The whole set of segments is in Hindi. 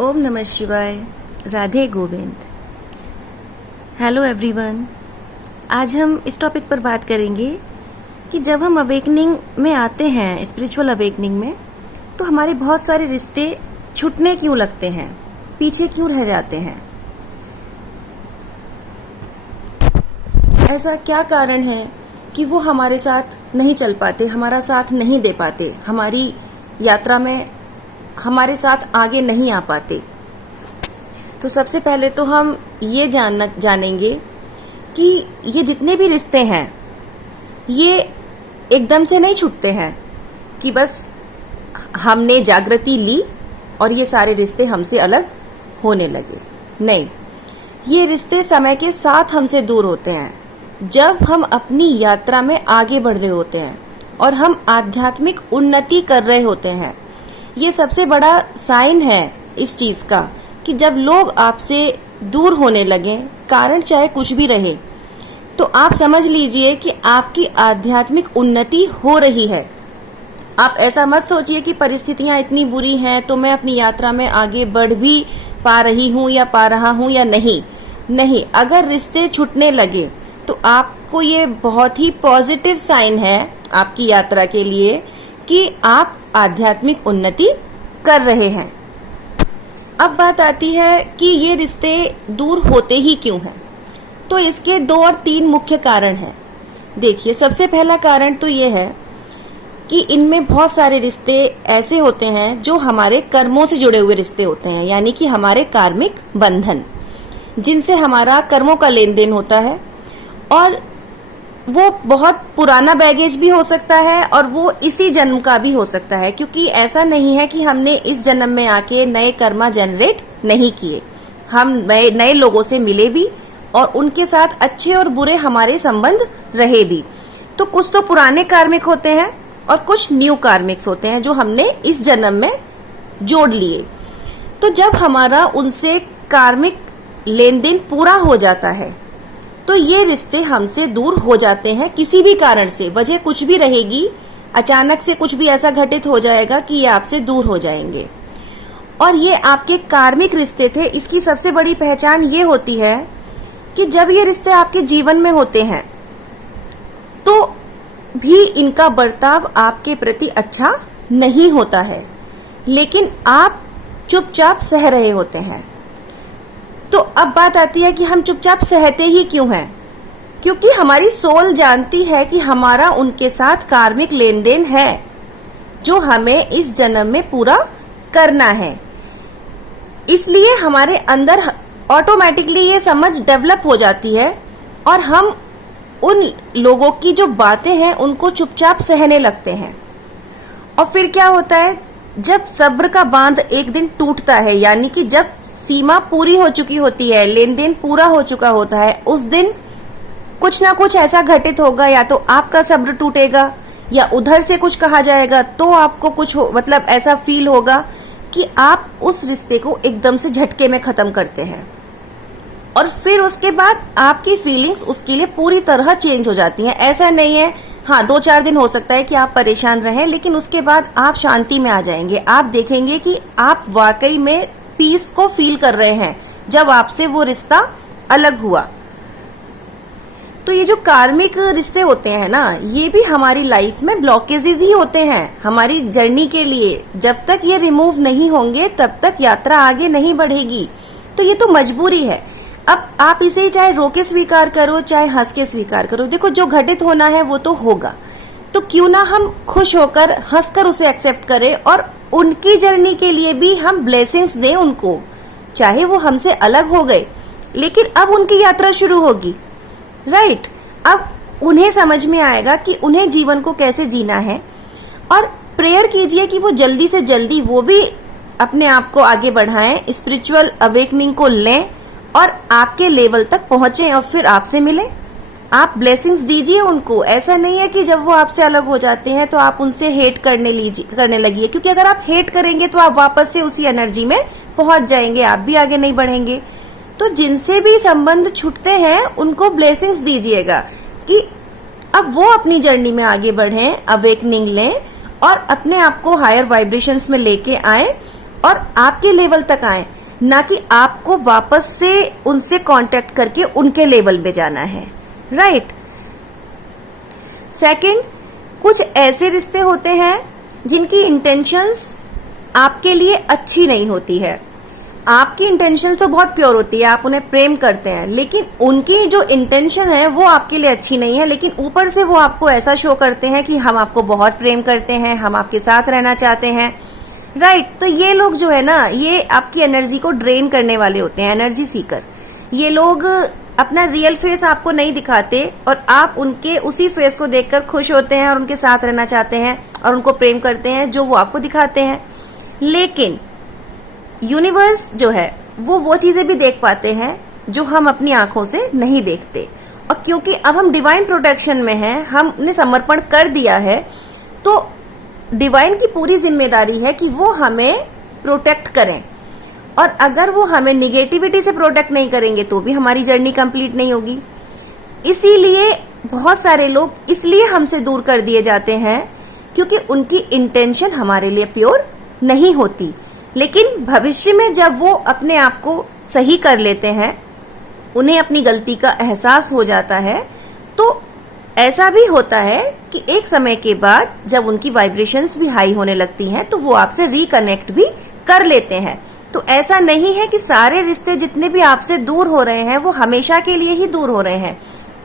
ओम नमः शिवाय। राधे गोविंद। Hello everyone. आज हम इस टॉपिक पर बात करेंगे कि जब हम अवेकनिंग में आते हैं, स्पिरिचुअल अवेकनिंग में, तो हमारे बहुत सारे रिश्ते छूटने क्यों लगते हैं, पीछे क्यों रह जाते हैं। ऐसा क्या कारण है कि वो हमारे साथ नहीं चल पाते, हमारा साथ नहीं दे पाते, हमारी यात्रा में हमारे साथ आगे नहीं आ पाते। तो सबसे पहले तो हम ये जानेंगे कि ये जितने भी रिश्ते हैं ये एकदम से नहीं छूटते हैं कि बस हमने जागृति ली और ये सारे रिश्ते हमसे अलग होने लगे। नहीं, ये रिश्ते समय के साथ हमसे दूर होते हैं जब हम अपनी यात्रा में आगे बढ़ रहे होते हैं और हम आध्यात्मिक उन्नति कर रहे होते हैं। ये सबसे बड़ा साइन है इस चीज का कि जब लोग आपसे दूर होने लगे, कारण चाहे कुछ भी रहे, तो आप समझ लीजिए कि आपकी आध्यात्मिक उन्नति हो रही है। आप ऐसा मत सोचिए कि परिस्थितियां इतनी बुरी हैं तो मैं अपनी यात्रा में आगे बढ़ भी पा रही हूं या पा रहा हूं या नहीं, अगर रिश्ते छूटने लगे तो आपको ये बहुत ही पॉजिटिव साइन है आपकी यात्रा के लिए कि आप आध्यात्मिक उन्नति कर रहे हैं। अब बात आती है कि ये रिश्ते दूर होते ही क्यों हैं। तो इसके 2 और 3 मुख्य कारण हैं। देखिए, सबसे पहला कारण तो ये है कि इनमें बहुत सारे रिश्ते ऐसे होते हैं जो हमारे कर्मों से जुड़े हुए रिश्ते होते हैं, यानी कि हमारे कार्मिक बंधन, जिनसे हमारा कर्मों का लेन देन होता है। और वो बहुत पुराना बैगेज भी हो सकता है और वो इसी जन्म का भी हो सकता है, क्योंकि ऐसा नहीं है कि हमने इस जन्म में आके नए कर्मा जनरेट नहीं किए। हम नए लोगों से मिले भी और उनके साथ अच्छे और बुरे हमारे संबंध रहे भी। तो कुछ तो पुराने कार्मिक होते हैं और कुछ न्यू कार्मिक्स होते हैं जो हमने इस जन्म में जोड़ लिए। तो जब हमारा उनसे कार्मिक लेन देन पूरा हो जाता है तो ये रिश्ते हमसे दूर हो जाते हैं किसी भी कारण से। वजह कुछ भी रहेगी, अचानक से कुछ भी ऐसा घटित हो जाएगा कि ये आपसे दूर हो जाएंगे। और ये आपके कार्मिक रिश्ते थे। इसकी सबसे बड़ी पहचान ये होती है कि जब ये रिश्ते आपके जीवन में होते हैं तो भी इनका बर्ताव आपके प्रति अच्छा नहीं होता है, लेकिन आप चुपचाप सह रहे होते हैं। तो अब बात आती है कि हम चुपचाप सहते ही क्यों हैं? क्योंकि हमारी सोल जानती है कि हमारा उनके साथ कार्मिक लेन देन है जो हमें इस जन्म में पूरा करना है। इसलिए हमारे अंदर ऑटोमेटिकली ये समझ डेवलप हो जाती है और हम उन लोगों की जो बातें हैं उनको चुपचाप सहने लगते हैं। और फिर क्या होता है, जब सब्र का बांध एक दिन टूटता है, यानी कि जब सीमा पूरी हो चुकी होती है, लेन देन पूरा हो चुका होता है, उस दिन कुछ ना कुछ ऐसा घटित होगा। या तो आपका सब्र टूटेगा या उधर से कुछ कहा जाएगा तो आपको कुछ मतलब ऐसा फील होगा कि आप उस रिश्ते को एकदम से झटके में खत्म करते हैं। और फिर उसके बाद आपकी फीलिंग्स उसके लिए पूरी तरह चेंज हो जाती हैं। ऐसा नहीं है, हाँ 2-4 दिन हो सकता है कि आप परेशान रहें, लेकिन उसके बाद आप शांति में आ जाएंगे। आप देखेंगे कि आप वाकई में पीस को फील कर रहे हैं जब आपसे वो रिश्ता अलग हुआ। तो ये जो कार्मिक रिश्ते होते हैं ना, ये भी हमारी लाइफ में ब्लॉकेजेस ही होते हैं हमारी जर्नी के लिए। जब तक ये रिमूव नहीं होंगे तब तक यात्रा आगे नहीं बढ़ेगी। तो ये तो मजबूरी है। अब आप इसे चाहे रो के स्वीकार करो चाहे हंस के स्वीकार करो, देखो जो घटित होना है वो तो होगा। तो क्यों ना हम खुश होकर हंसकर उसे एक्सेप्ट करें और उनकी जर्नी के लिए भी हम ब्लेसिंग्स दें उनको। चाहे वो हमसे अलग हो गए, लेकिन अब उनकी यात्रा शुरू होगी, राइट। अब उन्हें समझ में आएगा कि उन्हें जीवन को कैसे जीना है। और प्रेयर कीजिए कि वो जल्दी से जल्दी वो भी अपने आप को आगे बढ़ाएं, स्पिरिचुअल अवेकनिंग को लें और आपके लेवल तक पहुंचे और फिर आपसे मिले। आप ब्लेसिंग्स दीजिए उनको। ऐसा नहीं है कि जब वो आपसे अलग हो जाते हैं तो आप उनसे हेट करने लगिए, क्योंकि अगर आप हेट करेंगे तो आप वापस से उसी एनर्जी में पहुंच जाएंगे, आप भी आगे नहीं बढ़ेंगे। तो जिनसे भी संबंध छूटते हैं उनको ब्लेसिंग्स दीजिएगा कि अब वो अपनी जर्नी में आगे बढ़ें, अवेकनिंग लें और अपने आप को हायर वाइब्रेशंस में लेके आए और आपके लेवल तक आए, ना कि आपको वापस से उनसे कांटेक्ट करके उनके लेवल पे जाना है, राइट। सेकंड, कुछ ऐसे रिश्ते होते हैं जिनकी इंटेंशंस आपके लिए अच्छी नहीं होती है। आपकी इंटेंशंस तो बहुत प्योर होती है, आप उन्हें प्रेम करते हैं, लेकिन उनकी जो इंटेंशन है वो आपके लिए अच्छी नहीं है, लेकिन ऊपर से वो आपको ऐसा शो करते हैं कि हम आपको बहुत प्रेम करते हैं, हम आपके साथ रहना चाहते हैं, राइट। तो ये लोग जो है ना, ये आपकी एनर्जी को ड्रेन करने वाले होते हैं, एनर्जी सीकर। ये लोग अपना रियल फेस आपको नहीं दिखाते और आप उनके उसी फेस को देखकर खुश होते हैं और उनके साथ रहना चाहते हैं और उनको प्रेम करते हैं जो वो आपको दिखाते हैं। लेकिन यूनिवर्स जो है वो चीजें भी देख पाते हैं जो हम अपनी आंखों से नहीं देखते, और क्योंकि अब हम डिवाइन प्रोटेक्शन में हैं, हमने समर्पण कर दिया है, तो डिवाइन की पूरी जिम्मेदारी है कि वो हमें प्रोटेक्ट करें। और अगर वो हमें निगेटिविटी से प्रोटेक्ट नहीं करेंगे तो भी हमारी जर्नी कंप्लीट नहीं होगी। इसीलिए बहुत सारे लोग इसलिए हमसे दूर कर दिए जाते हैं क्योंकि उनकी इंटेंशन हमारे लिए प्योर नहीं होती। लेकिन भविष्य में जब वो अपने आप को सही कर लेते हैं, उन्हें अपनी गलती का एहसास हो जाता है, तो ऐसा भी होता है कि एक समय के बाद जब उनकी वाइब्रेशंस भी हाई होने लगती हैं तो वो आपसे रिकनेक्ट भी कर लेते हैं। तो ऐसा नहीं है कि सारे रिश्ते जितने भी आपसे दूर हो रहे हैं वो हमेशा के लिए ही दूर हो रहे हैं।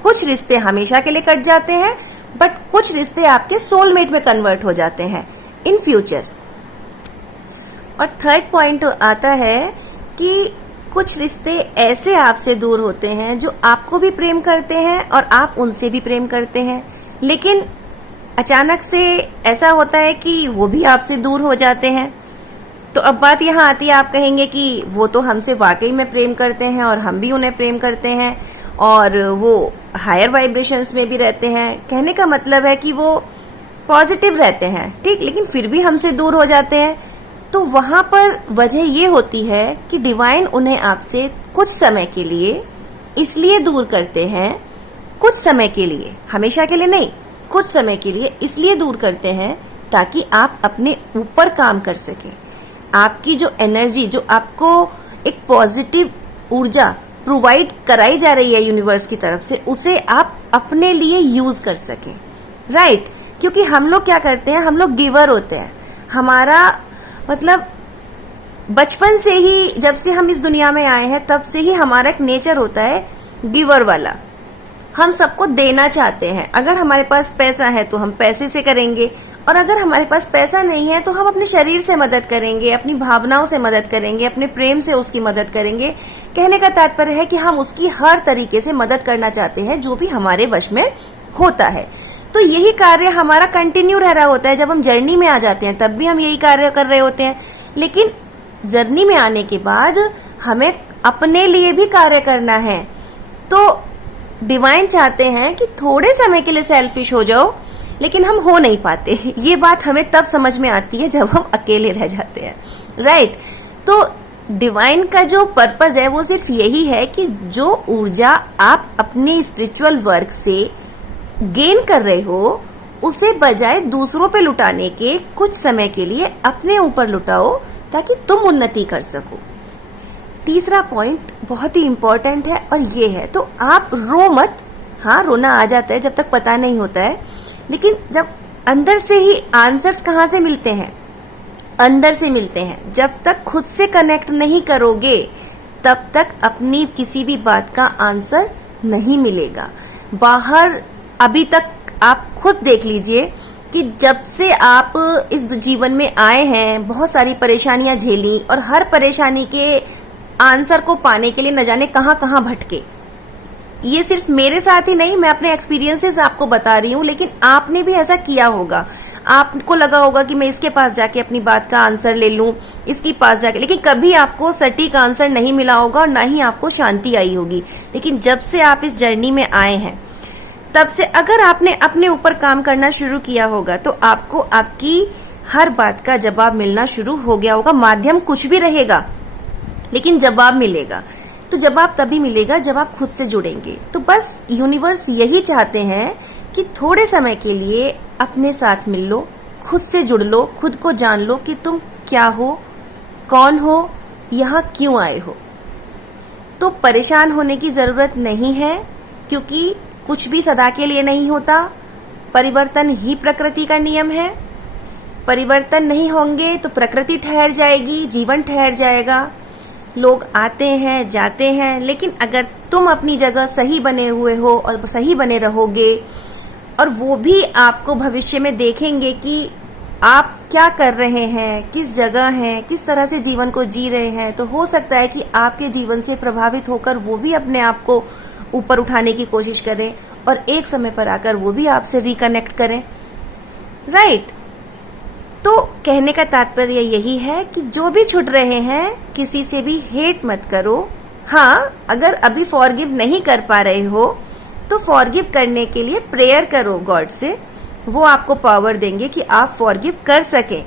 कुछ रिश्ते हमेशा के लिए कट जाते हैं, बट कुछ रिश्ते आपके सोलमेट में कन्वर्ट हो जाते हैं इन फ्यूचर। और थर्ड पॉइंट आता है कि कुछ रिश्ते ऐसे आपसे दूर होते हैं जो आपको भी प्रेम करते हैं और आप उनसे भी प्रेम करते हैं, लेकिन अचानक से ऐसा होता है कि वो भी आपसे दूर हो जाते हैं। तो अब बात यहाँ आती है, आप कहेंगे कि वो तो हमसे वाकई में प्रेम करते हैं और हम भी उन्हें प्रेम करते हैं और वो हायर वाइब्रेशंस में भी रहते हैं। कहने का मतलब है कि वो पॉजिटिव रहते हैं, ठीक, लेकिन फिर भी हमसे दूर हो जाते हैं। तो वहां पर वजह ये होती है कि डिवाइन उन्हें आपसे कुछ समय के लिए इसलिए दूर करते हैं, कुछ समय के लिए, हमेशा के लिए नहीं, कुछ समय के लिए इसलिए दूर करते हैं ताकि आप अपने ऊपर काम कर सकें। आपकी जो एनर्जी, जो आपको एक पॉजिटिव ऊर्जा प्रोवाइड कराई जा रही है यूनिवर्स की तरफ से, उसे आप अपने लिए यूज कर सकें, राइट। क्योंकि हम लोग क्या करते हैं, हम लोग गिवर होते हैं। हमारा मतलब बचपन से ही, जब से हम इस दुनिया में आए हैं तब से ही हमारा एक नेचर होता है गिवर वाला। हम सबको देना चाहते हैं। अगर हमारे पास पैसा है तो हम पैसे से करेंगे, और अगर हमारे पास पैसा नहीं है तो हम अपने शरीर से मदद करेंगे, अपनी भावनाओं से मदद करेंगे, अपने प्रेम से उसकी मदद करेंगे। कहने का तात्पर्य है कि हम उसकी हर तरीके से मदद करना चाहते हैं जो भी हमारे वश में होता है। तो यही कार्य हमारा कंटिन्यू रह रहा होता है। जब हम जर्नी में आ जाते हैं तब भी हम यही कार्य कर रहे होते हैं, लेकिन जर्नी में आने के बाद हमें अपने लिए भी कार्य करना है। तो डिवाइन चाहते हैं कि थोड़े समय के लिए सेल्फिश हो जाओ, लेकिन हम हो नहीं पाते। ये बात हमें तब समझ में आती है जब हम अकेले रह जाते हैं, राइट। तो डिवाइन का जो पर्पस है वो सिर्फ यही है कि जो ऊर्जा आप अपने स्पिरिचुअल वर्क से गेन कर रहे हो, उसे बजाय दूसरों पे लुटाने के कुछ समय के लिए अपने ऊपर लुटाओ ताकि तुम उन्नति कर सको। तीसरा पॉइंट बहुत ही इंपॉर्टेंट है और ये है, तो आप रो मत। हाँ, रोना आ जाता है जब तक पता नहीं होता है, लेकिन जब अंदर से ही आंसर्स कहाँ से मिलते हैं, अंदर से मिलते हैं। जब तक खुद से कनेक्ट नहीं करोगे तब तक अपनी किसी भी बात का आंसर नहीं मिलेगा। बाहर अभी तक आप खुद देख लीजिए कि जब से आप इस जीवन में आए हैं, बहुत सारी परेशानियां झेली और हर परेशानी के आंसर को पाने के लिए न जाने कहां कहां भटके। ये सिर्फ मेरे साथ ही नहीं, मैं अपने एक्सपीरियंसेस आपको बता रही हूँ, लेकिन आपने भी ऐसा किया होगा। आपको लगा होगा कि मैं इसके पास जाके अपनी बात का आंसर ले लूं, इसके पास जाके, लेकिन कभी आपको सटीक आंसर नहीं मिला होगा और ना ही आपको शांति आई होगी। लेकिन जब से आप इस जर्नी में आए हैं तब से अगर आपने अपने ऊपर काम करना शुरू किया होगा तो आपको आपकी हर बात का जवाब मिलना शुरू हो गया होगा। माध्यम कुछ भी रहेगा लेकिन जवाब मिलेगा। तो जवाब तभी मिलेगा जब आप खुद से जुड़ेंगे। तो बस यूनिवर्स यही चाहते हैं कि थोड़े समय के लिए अपने साथ मिल लो, खुद से जुड़ लो, खुद को जान लो कि तुम क्या हो, कौन हो, यहाँ क्यों आए हो। तो परेशान होने की जरूरत नहीं है, क्योंकि कुछ भी सदा के लिए नहीं होता। परिवर्तन ही प्रकृति का नियम है। परिवर्तन नहीं होंगे तो प्रकृति ठहर जाएगी, जीवन ठहर जाएगा। लोग आते हैं जाते हैं, लेकिन अगर तुम अपनी जगह सही बने हुए हो और सही बने रहोगे, और वो भी आपको भविष्य में देखेंगे कि आप क्या कर रहे हैं, किस जगह हैं, किस तरह से जीवन को जी रहे हैं, तो हो सकता है कि आपके जीवन से प्रभावित होकर वो भी अपने आप को ऊपर उठाने की कोशिश करें और एक समय पर आकर वो भी आपसे रिकनेक्ट करें। राइट। तो कहने का तात्पर्य यही है कि जो भी छूट रहे हैं, किसी से भी हेट मत करो। हाँ, अगर अभी फॉरगिव नहीं कर पा रहे हो तो फॉरगिव करने के लिए प्रेयर करो गॉड से, वो आपको पावर देंगे कि आप फॉरगिव कर सकें।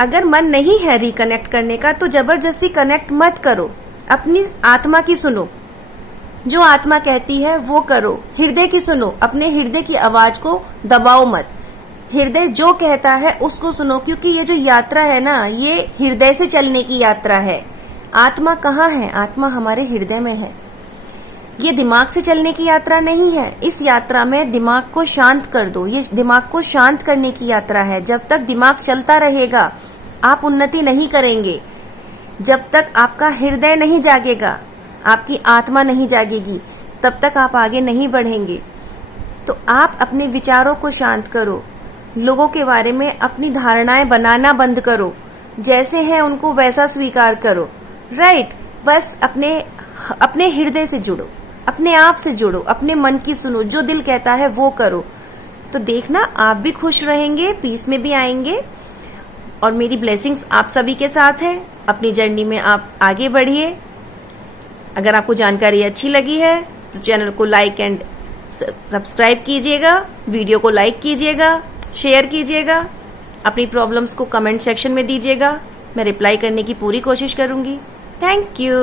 अगर मन नहीं है रिकनेक्ट करने का तो जबरदस्ती कनेक्ट मत करो, अपनी आत्मा की सुनो, जो आत्मा कहती है वो करो। हृदय की सुनो, अपने हृदय की आवाज को दबाओ मत। हृदय जो कहता है उसको सुनो, क्योंकि ये जो यात्रा है ना, ये हृदय से चलने की यात्रा है। आत्मा कहाँ है? आत्मा हमारे हृदय में है। ये दिमाग से चलने की यात्रा नहीं है। इस यात्रा में दिमाग को शांत कर दो। ये दिमाग को शांत करने की यात्रा है। जब तक दिमाग चलता रहेगा आप उन्नति नहीं करेंगे। जब तक आपका हृदय नहीं जागेगा, आपकी आत्मा नहीं जागेगी, तब तक आप आगे नहीं बढ़ेंगे। तो आप अपने विचारों को शांत करो। लोगों के बारे में अपनी धारणाएं बनाना बंद करो। जैसे हैं उनको वैसा स्वीकार करो। राइट। बस अपने हृदय से जुड़ो, अपने आप से जुड़ो, अपने मन की सुनो, जो दिल कहता है वो करो। तो देखना आप भी खुश रहेंगे, पीस में भी आएंगे। और मेरी ब्लेसिंग्स आप सभी के साथ है। अपनी जर्नी में आप आगे बढ़िए। अगर आपको जानकारी अच्छी लगी है तो चैनल को लाइक एंड सब्सक्राइब कीजिएगा, वीडियो को लाइक कीजिएगा, शेयर कीजिएगा, अपनी प्रॉब्लम्स को कमेंट सेक्शन में दीजिएगा। मैं रिप्लाई करने की पूरी कोशिश करूंगी। Thank you.